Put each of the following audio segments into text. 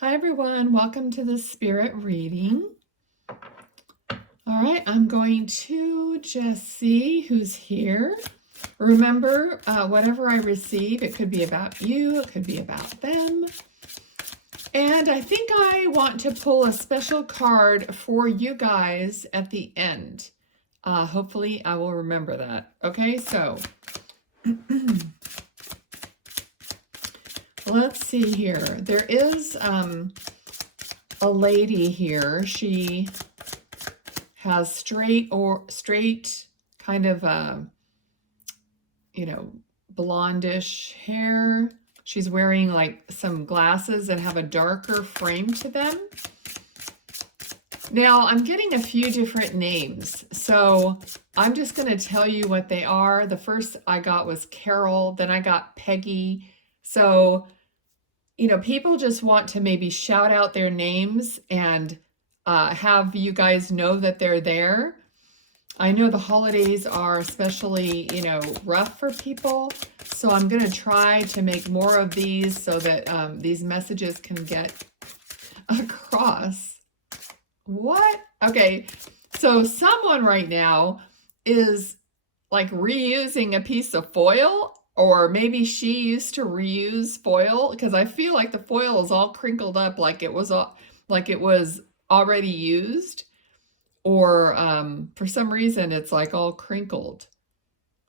Hi everyone, welcome to the spirit reading. All right, I'm going to just see who's here. Remember, whatever I receive, it could be about you, it could be about them. And I think I want to pull a special card for you guys at the end. Hopefully I will remember that. Okay, so let's see here. There is a lady here. She has straight kind of blondish hair. She's wearing like some glasses that have a darker frame to them. Now I'm getting a few different names, so I'm just going to tell you what they are. The first I got was Carol, then I got Peggy. So people just want to maybe shout out their names and have you guys know that they're there. I know the holidays are especially, rough for people. So I'm going to try to make more of these so that these messages can get across. What? Okay. So someone right now is like reusing a piece of foil, or maybe she used to reuse foil, because I feel like the foil is all crinkled up like it was already used, or for some reason it's like all crinkled.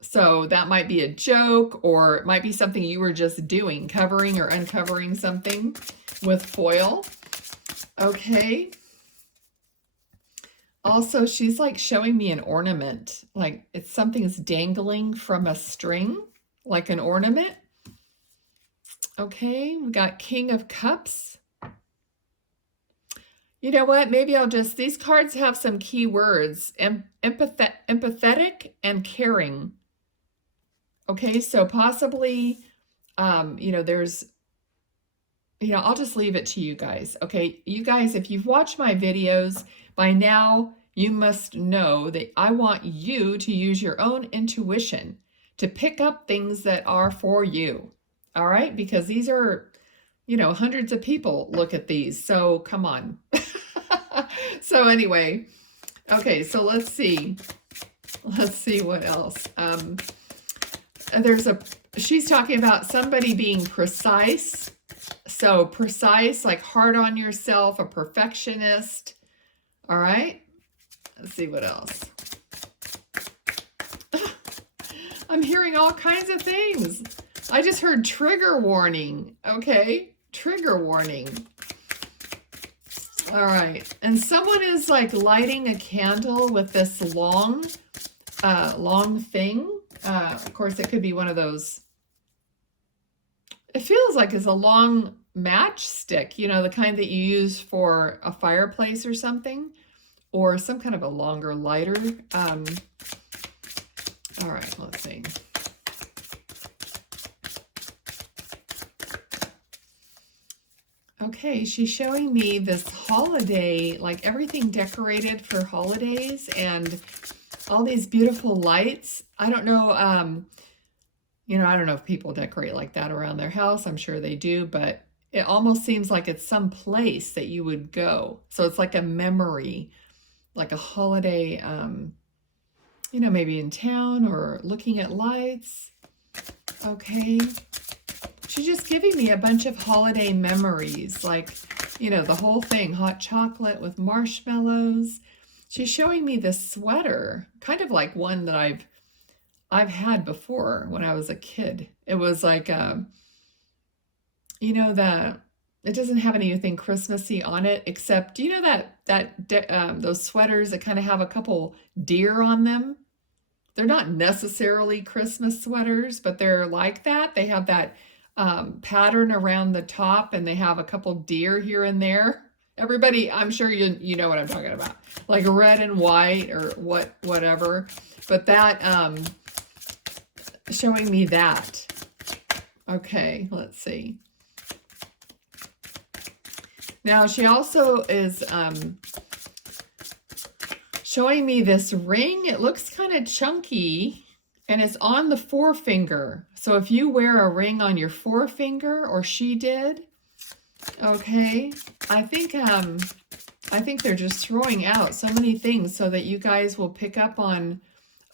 So that might be a joke, or it might be something you were just doing, covering or uncovering something with foil. Okay. Also, she's like showing me an ornament, like it's something that's dangling from a string, like an ornament. Okay, we got King of Cups. You know what? Maybe I'll just, these cards have some key words, empathetic and caring. Okay, so possibly, there's, I'll just leave it to you guys. Okay, you guys, if you've watched my videos, by now you must know that I want you to use your own intuition to pick up things that are for you. All right, because these are, hundreds of people look at these, so come on. So anyway, okay, so let's see what else. She's talking about somebody being precise. So precise, like hard on yourself, a perfectionist. All right, let's see what else. I'm hearing all kinds of things. I just heard trigger warning. Okay, trigger warning. All right, and someone is like lighting a candle with this long thing. Of course, it could be one of those. It feels like it's a long matchstick, the kind that you use for a fireplace or something, or some kind of a longer lighter. All right, let's see. Okay, she's showing me this holiday, like everything decorated for holidays and all these beautiful lights. I don't know, I don't know if people decorate like that around their house. I'm sure they do, but it almost seems like it's some place that you would go. So it's like a memory, like a holiday, maybe in town or looking at lights. Okay. She's just giving me a bunch of holiday memories, like, the whole thing, hot chocolate with marshmallows. She's showing me this sweater, kind of like one that I've had before when I was a kid. It was like, that it doesn't have anything Christmassy on it, except, those sweaters that kind of have a couple deer on them. They're not necessarily Christmas sweaters, but they're like that. They have that pattern around the top, and they have a couple deer here and there. Everybody, I'm sure you know what I'm talking about, like red and white or whatever. But that showing me that. Okay, let's see. Now she also is showing me this ring. It looks kind of chunky, and it's on the forefinger. So if you wear a ring on your forefinger, or she did, Okay. I think they're just throwing out so many things so that you guys will pick up on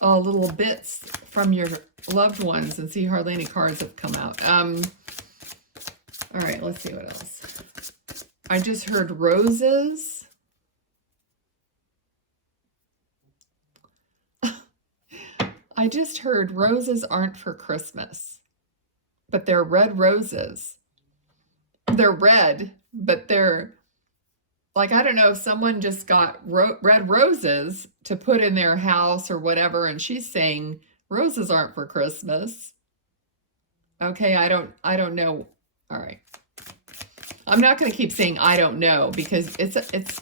little bits from your loved ones and see hardly any cards have come out. All right, let's see what else. I just heard roses. I just heard roses aren't for Christmas, but they're red roses. They're red, but they're like, I don't know if someone just got red roses to put in their house or whatever, and she's saying roses aren't for Christmas. Okay, I don't know. All right. I'm not going to keep saying I don't know because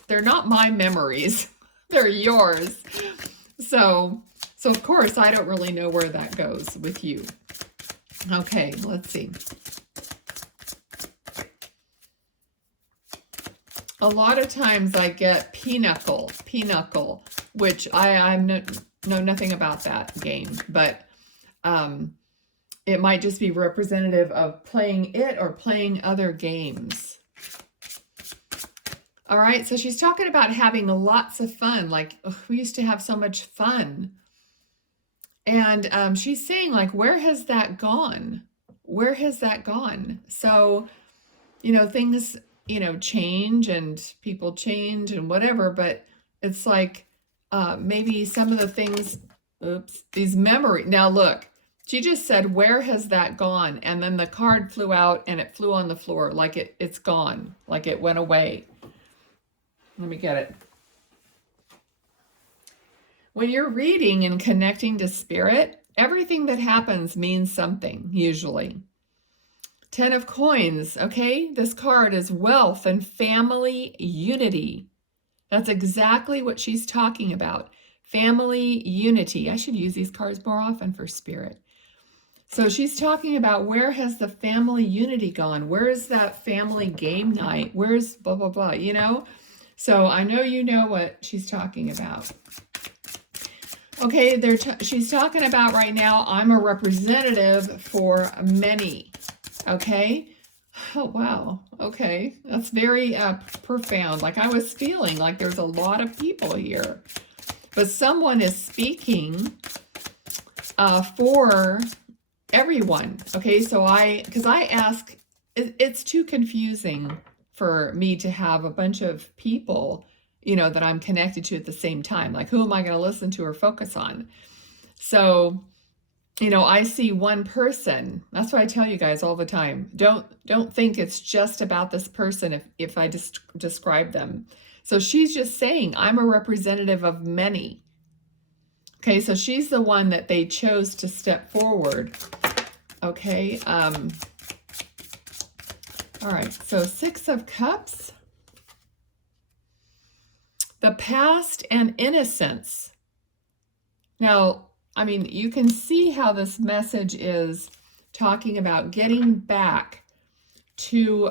they're not my memories. They're yours. So of course I don't really know where that goes with you. Okay, let's see. A lot of times I get pinochle, which I know nothing about that game, but it might just be representative of playing it or playing other games. All right, so she's talking about having lots of fun. Like, we used to have so much fun. And she's saying, like, where has that gone? Where has that gone? So, things, change and people change and whatever, but it's like maybe some of the things, these memories. Now, look, she just said, where has that gone? And then the card flew out and it flew on the floor like it's gone, like it went away. Let me get it. When you're reading and connecting to spirit, everything that happens means something, usually. 10 of coins, okay? This card is wealth and family unity. That's exactly what she's talking about. Family unity. I should use these cards more often for spirit. So she's talking about, where has the family unity gone? Where is that family game night? Where's blah, blah, blah, So I know you know what she's talking about. Okay, she's talking about right now, I'm a representative for many. Okay. Oh, wow. Okay. That's very profound. Like, I was feeling like there's a lot of people here. But someone is speaking for everyone. Okay, so because I ask, it's too confusing for me to have a bunch of people that I'm connected to at the same time. Like, who am I going to listen to or focus on? So, I see one person. That's what I tell you guys all the time. Don't think it's just about this person if I just describe them. So she's just saying, I'm a representative of many. Okay, so she's the one that they chose to step forward. Okay, all right, so 6 of Cups. The past and innocence. Now, I mean, you can see how this message is talking about getting back to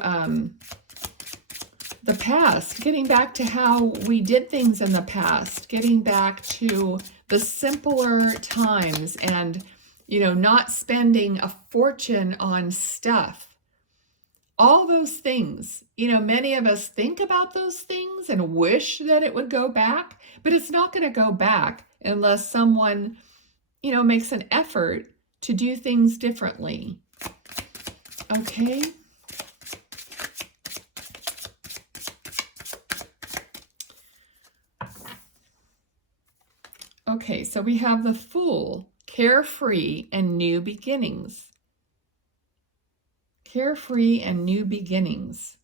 the past, getting back to how we did things in the past, getting back to the simpler times and, not spending a fortune on stuff. All those things, many of us think about those things and wish that it would go back, but it's not going to go back unless someone, makes an effort to do things differently. Okay. Okay, so we have the Fool, carefree and new beginnings. Carefree and new beginnings.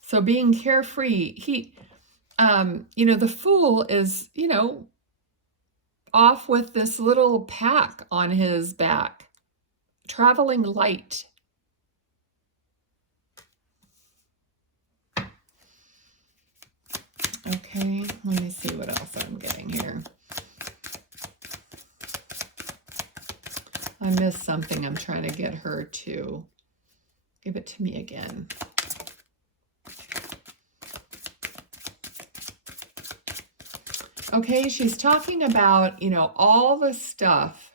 So being carefree, the Fool is, off with this little pack on his back, traveling light. Okay, let me see what else I'm getting here. I missed something. I'm trying to get her to give it to me again. Okay, she's talking about, all the stuff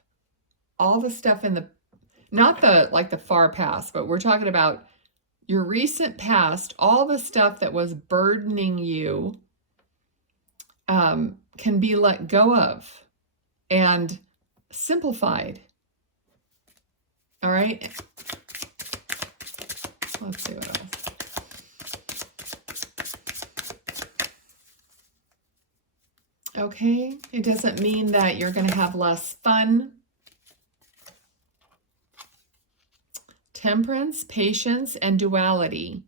in the, not the, like the far past, but we're talking about your recent past, all the stuff that was burdening you, can be let go of and simplified. All right. Let's see what else. Okay. It doesn't mean that you're going to have less fun. Temperance, patience, and duality.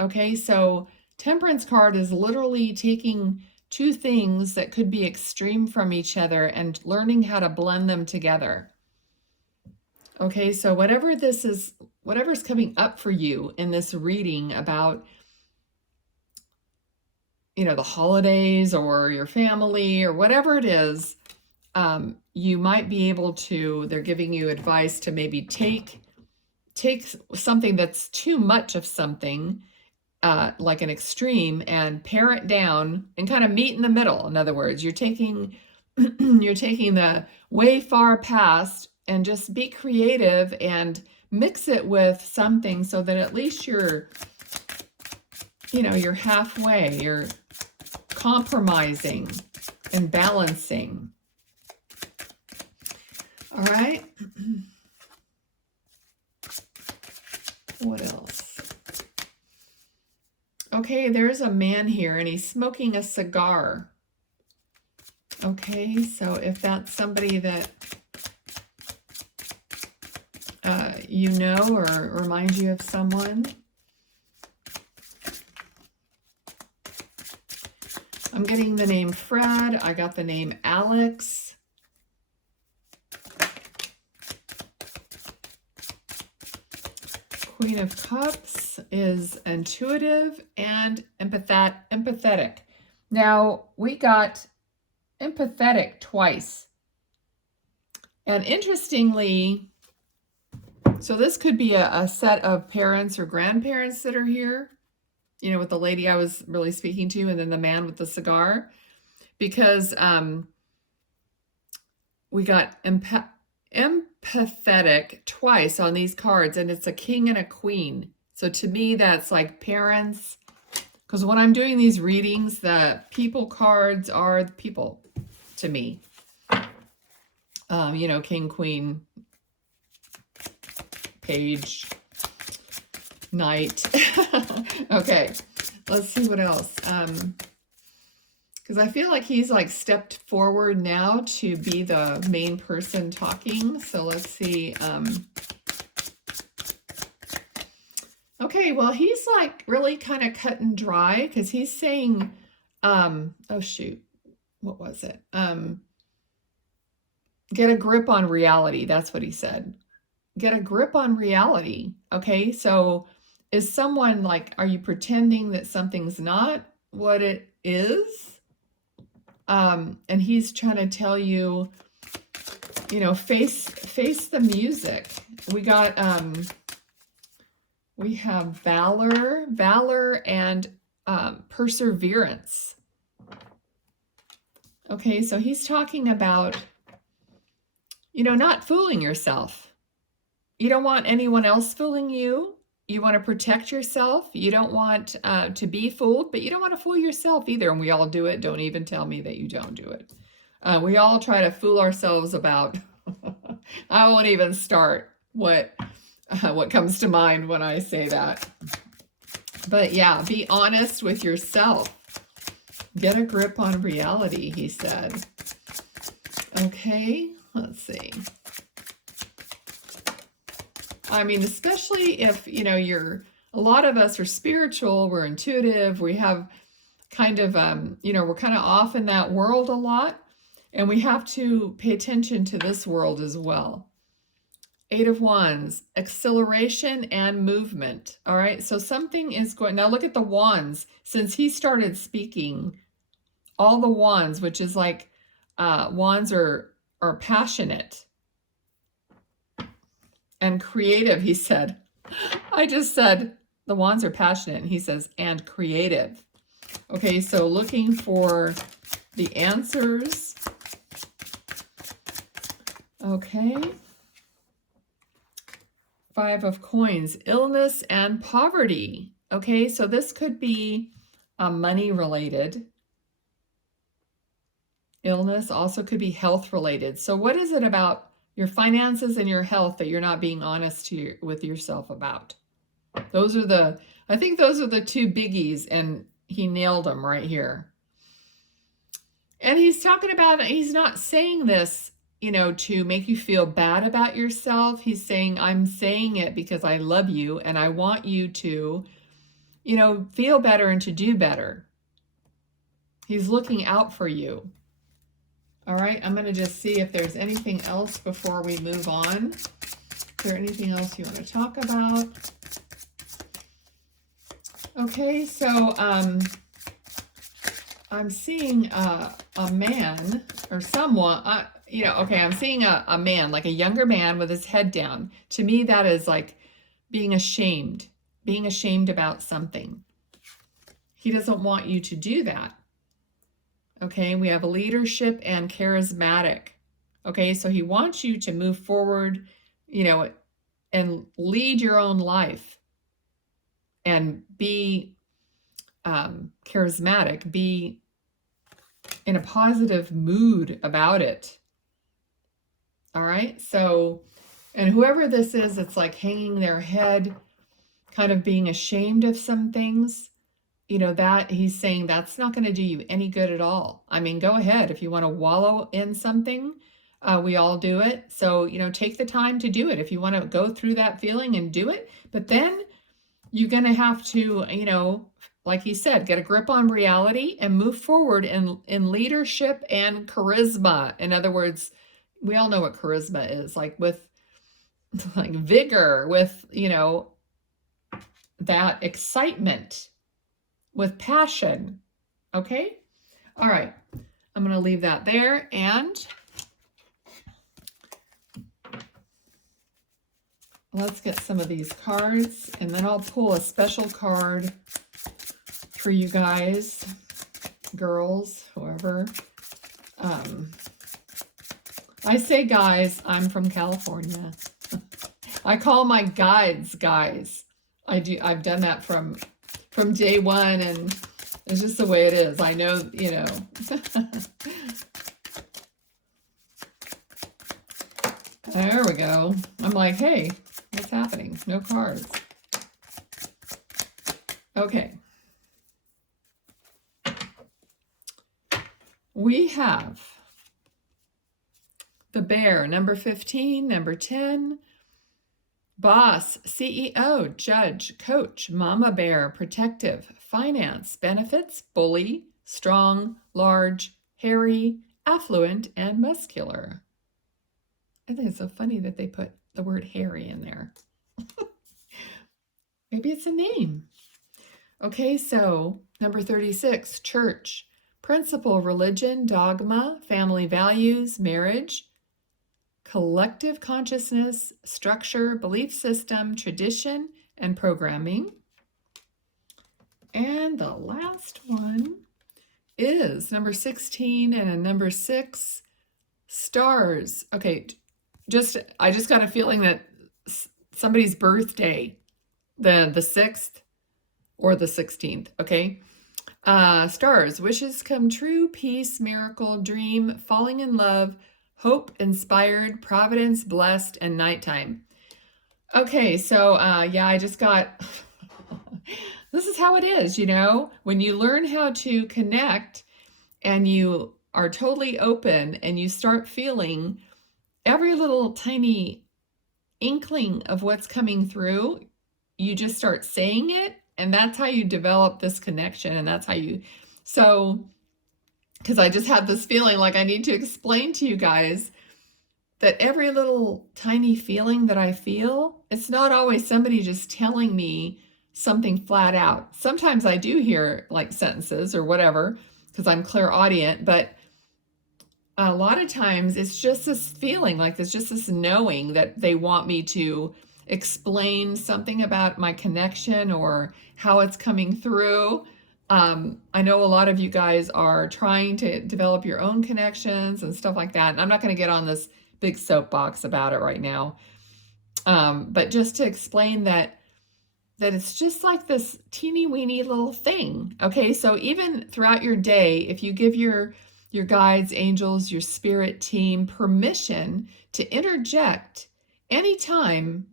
Okay, so Temperance card is literally taking two things that could be extreme from each other and learning how to blend them together. Okay, so whatever this is, whatever's coming up for you in this reading about, the holidays or your family or whatever it is, you might be able to, they're giving you advice to maybe take something that's too much of something, like an extreme, and pare it down and kind of meet in the middle. In other words, you're taking the way far past and just be creative and mix it with something so that at least you're halfway, you're compromising and balancing. All right. What else? Okay, there's a man here and he's smoking a cigar. Okay, so if that's somebody that you know or reminds you of someone. I'm getting the name Fred. I got the name Alex. Queen of Cups is intuitive and empathetic. Now, we got empathetic twice. And interestingly, so this could be a set of parents or grandparents that are here, with the lady I was really speaking to and then the man with the cigar, because we got empathetic twice on these cards, and it's a king and a queen. So to me, that's like parents, because when I'm doing these readings, the people cards are the people to me. King, queen, page, knight. Okay, let's see what else. Because I feel like he's like stepped forward now to be the main person talking. So let's see. Okay, well, he's like really kind of cut and dry because he's saying, oh shoot, what was it? Get a grip on reality. That's what he said. Get a grip on reality. Okay, so is someone like, are you pretending that something's not what it is? And he's trying to tell you, face the music. We got, we have valor and perseverance. Okay, so he's talking about, not fooling yourself. You don't want anyone else fooling you. You want to protect yourself. You don't want to be fooled, but you don't want to fool yourself either. And we all do it. Don't even tell me that you don't do it. We all try to fool ourselves about, I won't even start what comes to mind when I say that. But yeah, be honest with yourself. Get a grip on reality, he said. Okay, let's see. I mean, especially if, a lot of us are spiritual, we're intuitive, we have kind of, we're kind of off in that world a lot, and we have to pay attention to this world as well. 8 of Wands, acceleration and movement. All right, so something is going, now look at the wands. Since he started speaking, all the wands, which is like, wands are passionate and creative, he said. I just said the wands are passionate, and he says, and creative. Okay, so looking for the answers. Okay. Five of Coins, illness and poverty. Okay, so this could be money related. Illness also could be health related. So what is it about your finances and your health that you're not being honest with yourself about? I think those are the two biggies, and he nailed them right here. And he's talking about, he's not saying this, to make you feel bad about yourself. He's saying, I'm saying it because I love you and I want you to, feel better and to do better. He's looking out for you. All right, I'm going to just see if there's anything else before we move on. Is there anything else you want to talk about? Okay, so I'm seeing a man or someone, okay, I'm seeing a man, like a younger man with his head down. To me, that is like being ashamed about something. He doesn't want you to do that. Okay, we have leadership and charismatic. Okay, so he wants you to move forward, and lead your own life and be charismatic, be in a positive mood about it. All right, so, and whoever this is, it's like hanging their head, kind of being ashamed of some things, that he's saying that's not going to do you any good at all. I mean, go ahead. If you want to wallow in something, we all do it. So, take the time to do it. If you want to go through that feeling and do it, but then you're going to have to, like he said, get a grip on reality and move forward in leadership and charisma. In other words, we all know what charisma is, like with like vigor, with, that excitement, with passion. Okay? All right. I'm going to leave that there, and let's get some of these cards, and then I'll pull a special card for you guys, girls, whoever. I say guys, I'm from California. I call my guides guys. I've done that from day one, and it's just the way it is. I know, There we go. I'm like, hey, what's happening? No cards. Okay. We have the bear, number 15, number 10, boss, CEO, judge, coach, mama bear, protective, finance, benefits, bully, strong, large, hairy, affluent, and muscular. I think it's so funny that they put the word hairy in there. Maybe it's a name. Okay, so number 36, church, principle, religion, dogma, family values, marriage, collective consciousness, structure, belief system, tradition, and programming. And the last one is number 16 and a number 6, stars. Okay, I just got a feeling that somebody's birthday, the 6th or the 16th, okay? Stars, wishes come true, peace, miracle, dream, falling in love, hope, inspired, providence, blessed, and nighttime. Okay, so yeah, I just got, this is how it is, when you learn how to connect and you are totally open and you start feeling every little tiny inkling of what's coming through, you just start saying it, and that's how you develop this connection, and that's how you, so, because I just had this feeling like I need to explain to you guys that every little tiny feeling that I feel, it's not always somebody just telling me something flat out. Sometimes I do hear like sentences or whatever, because I'm clairaudient, but a lot of times it's just this feeling, like there's just this knowing that they want me to explain something about my connection or how it's coming through. I know a lot of you guys are trying to develop your own connections and stuff like that. And I'm not going to get on this big soapbox about it right now. But just to explain that it's just like this teeny weeny little thing. Okay, so even throughout your day, if you give your guides, angels, your spirit team permission to interject anytime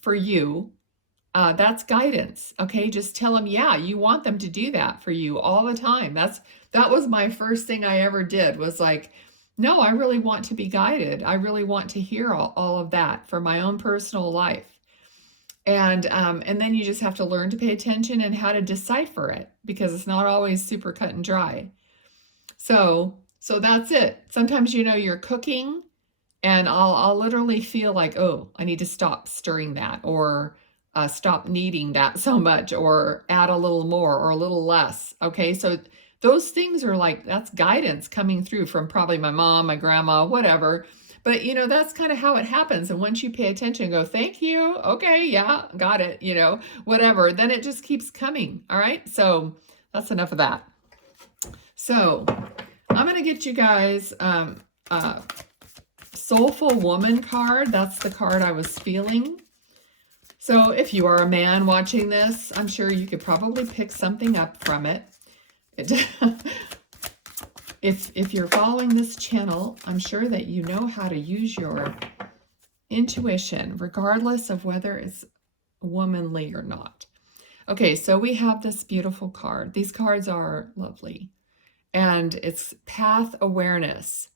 for you, that's guidance. Okay, just tell them, yeah, you want them to do that for you all the time. That was my first thing I ever did, was like, no, I really want to be guided. I really want to hear all of that for my own personal life. And then you just have to learn to pay attention and how to decipher it, because it's not always super cut and dry. So that's it. Sometimes, you're cooking and I'll literally feel like, oh, I need to stop stirring that, or stop kneading that so much, or add a little more or a little less. Okay, so those things are like, that's guidance coming through from probably my mom, my grandma, whatever. But, that's kind of how it happens. And once you pay attention, go, thank you. Okay, yeah, got it, whatever. Then it just keeps coming. All right, so that's enough of that. So I'm going to get you guys Soulful Woman card. That's the card I was feeling. So if you are a man watching this, I'm sure you could probably pick something up from it. If you're following this channel, I'm sure that you know how to use your intuition, regardless of whether it's womanly or not. Okay, so we have this beautiful card. These cards are lovely. And it's path awareness.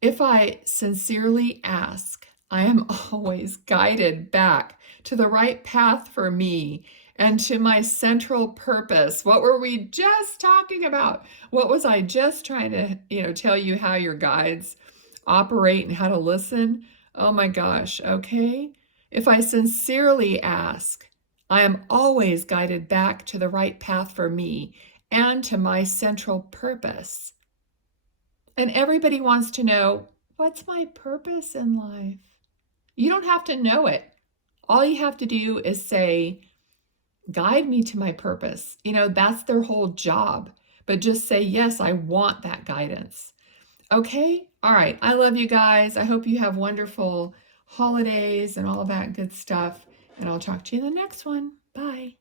If I sincerely ask, I am always guided back to the right path for me and to my central purpose. What were we just talking about? What was I just trying to, tell you how your guides operate and how to listen? Oh my gosh, okay? If I sincerely ask, I am always guided back to the right path for me and to my central purpose. And everybody wants to know, what's my purpose in life? You don't have to know it. All you have to do is say, guide me to my purpose. That's their whole job. But just say, yes, I want that guidance. Okay? All right. I love you guys. I hope you have wonderful holidays and all that good stuff. And I'll talk to you in the next one. Bye.